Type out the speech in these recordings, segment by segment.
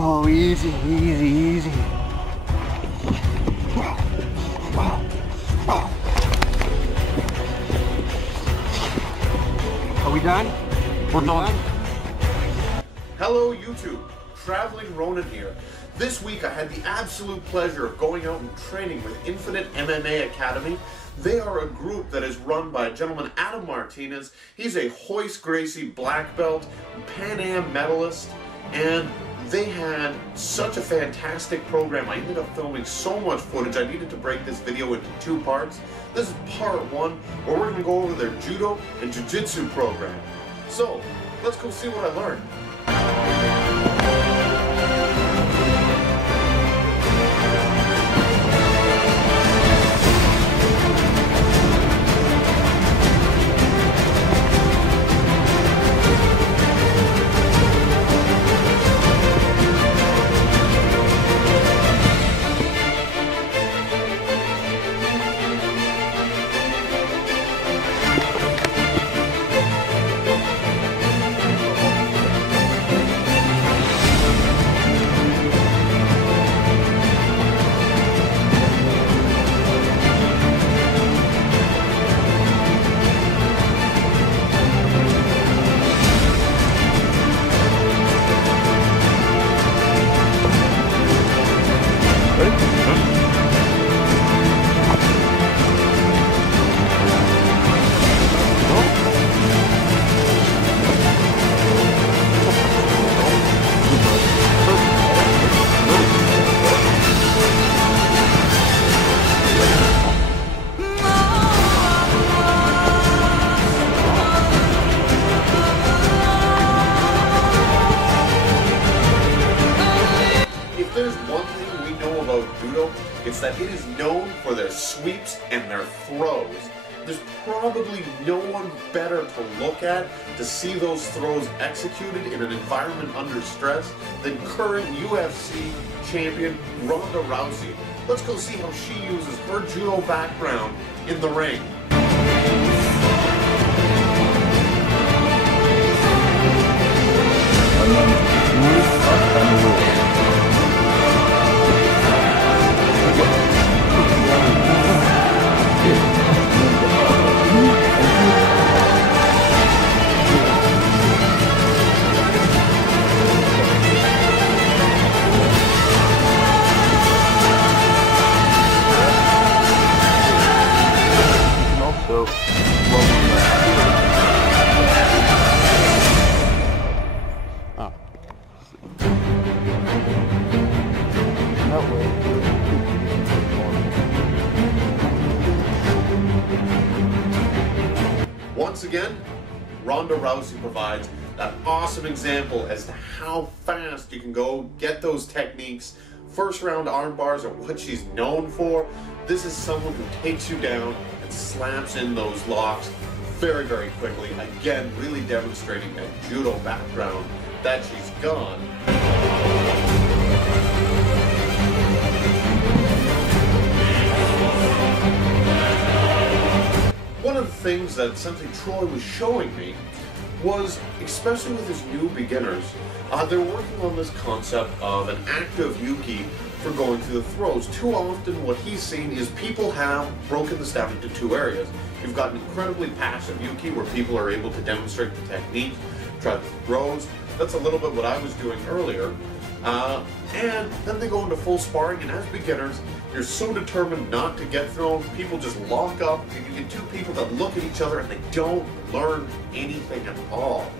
Oh, easy, easy, easy. Are we done? We're done. Hello YouTube, Traveling Ronin here. This week I had the absolute pleasure of going out and training with Infinite MMA Academy. They are a group that is run by a gentleman, Adam Martinez. He's a Royce Gracie black belt, Pan Am medalist, and they had such a fantastic program. I ended up filming so much footage, I needed to break this video into 2 parts. This is part 1, where we're going to go over their Judo and Jiu-Jitsu program. So, let's go see what I learned. Judo, it's that it is known for their sweeps and their throws. There's probably no one better to look at to see those throws executed in an environment under stress than current UFC champion Ronda Rousey. Let's go see how she uses her judo background in the ring. Once again, Ronda Rousey provides that awesome example as to how fast you can go, get those techniques. First round arm bars are what she's known for. This is someone who takes you down and slams in those locks very, very quickly. Again, really demonstrating that judo background that she's got. One of the things that Sensei Troy was showing me was, especially with his new beginners, they're working on this concept of an active yuki for going through the throws. Too often what he's seen is people have broken this down into 2 areas. You've got an incredibly passive yuki where people are able to demonstrate the technique, try the throws. That's a little bit what I was doing earlier. And then they go into full sparring, and as beginners, you're so determined not to get thrown, people just lock up, and you get 2 people that look at each other and they don't learn anything at all.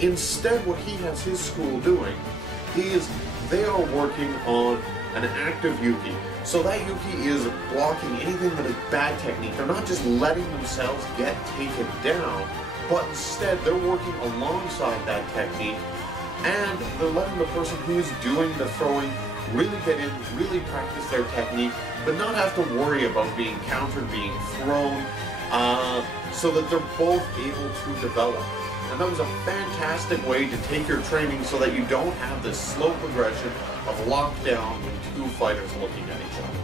Instead, what he has his school doing is they are working on an active yuki. So that yuki is blocking anything that is bad technique. They're not just letting themselves get taken down, but instead they're working alongside that technique, and they're letting the person who is doing the throwing really get in, really practice their technique, but not have to worry about being countered, being thrown, so that they're both able to develop. And that was a fantastic way to take your training so that you don't have this slow progression of lockdown when 2 fighters looking at each other.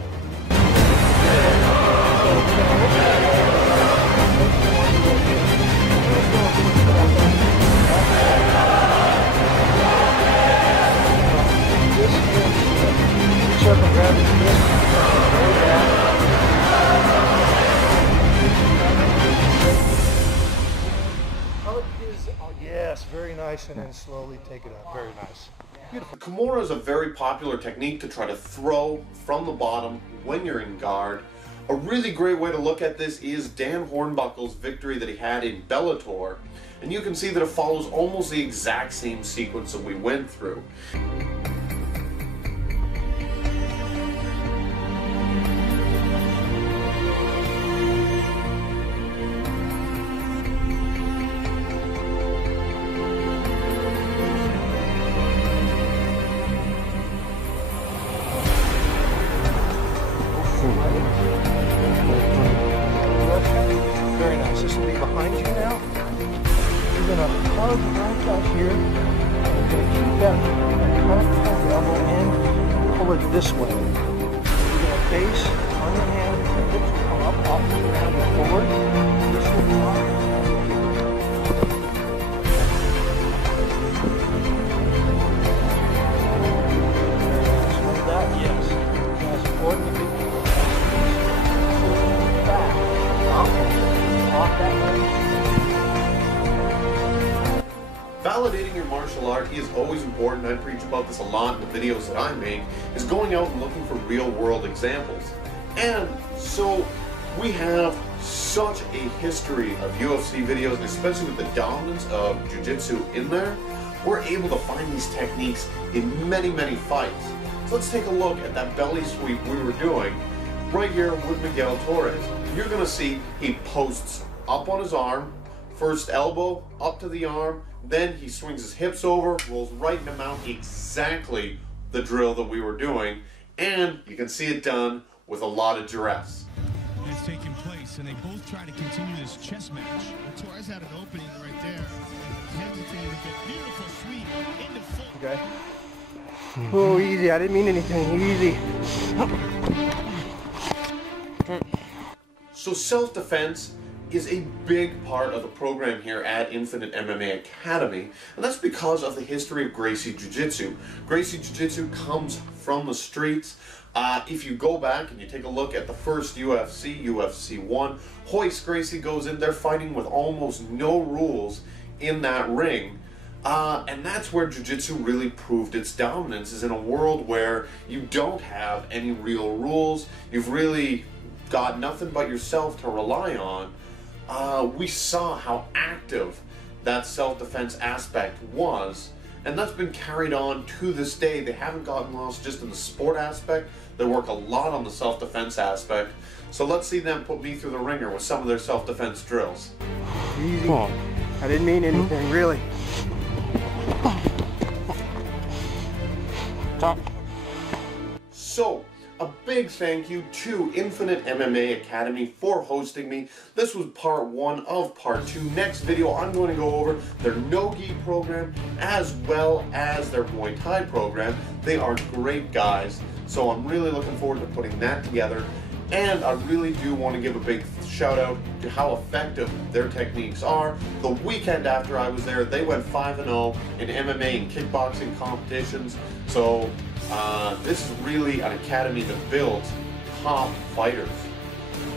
Yes, very nice, and then slowly take it up. Very nice. Beautiful. Kimura is a very popular technique to try to throw from the bottom when you're in guard. A really great way to look at this is Dan Hornbuckle's victory that he had in Bellator, and you can see that it follows almost the exact same sequence that we went through. Very nice. This will be behind you now. You're going to hug right out here. You're going to keep that elbow in and pull it this way. You're going to base on your hand. The hips will come up off the ground and forward. This will drop. Validating your martial art is always important. I preach about this a lot in the videos that I make, is going out and looking for real world examples. And so we have such a history of UFC videos, and especially with the dominance of Jiu-Jitsu in there, we're able to find these techniques in many fights. So let's take a look at that belly sweep we were doing right here with Miguel Torres. You're going to see he posts up on his arm, first elbow up to the arm, then he swings his hips over, rolls right in the mount, exactly the drill that we were doing, and you can see it done with a lot of duress. It's taking place, and they both try to continue this chess match. Torres had an opening right there. Hesitated a bit. Beautiful sweep into full. Okay. Oh, easy. I didn't mean anything. Easy. So self-defense is a big part of the program here at Infinite MMA Academy, and that's because of the history of Gracie Jiu-Jitsu. Gracie Jiu-Jitsu comes from the streets. If you go back and you take a look at the first UFC, UFC 1, Royce Gracie goes in there fighting with almost no rules in that ring. And that's where Jiu-Jitsu really proved its dominance, is in a world where you don't have any real rules, you've really got nothing but yourself to rely on. We saw how active that self-defense aspect was, and that's been carried on to this day. They haven't gotten lost just in the sport aspect. They work a lot on the self-defense aspect. So let's see them put me through the ringer with some of their self-defense drills. Easy. I didn't mean anything, really. So, a big thank you to Infinite MMA Academy for hosting me. This was part 1 of part 2. Next video, I'm going to go over their no-gi program as well as their Muay Thai program. They are great guys, so I'm really looking forward to putting that together. And I really do want to give a big shout out to how effective their techniques are. The weekend after I was there, they went 5-0 in MMA and kickboxing competitions. So this is really an academy that builds top fighters.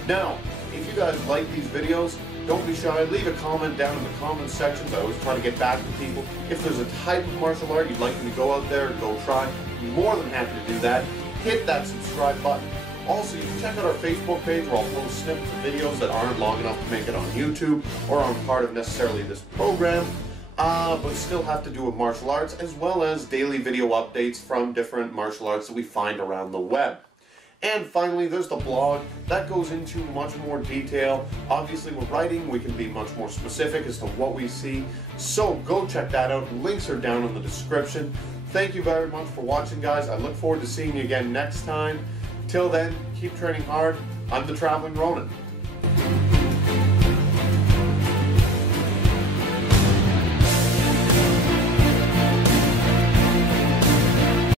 Now, if you guys like these videos, don't be shy. Leave a comment down in the comment sections. I always try to get back to people. If there's a type of martial art you'd like me to go out there and go try, I'm more than happy to do that. Hit that subscribe button. Also, you can check out our Facebook page where I'll post snippets of videos that aren't long enough to make it on YouTube or aren't part of necessarily this program, but still have to do with martial arts, as well as daily video updates from different martial arts that we find around the web. And finally, there's the blog. That goes into much more detail. Obviously, with writing, we can be much more specific as to what we see. So go check that out. Links are down in the description. Thank you very much for watching, guys. I look forward to seeing you again next time. Till then, keep training hard. I'm the Traveling Ronin.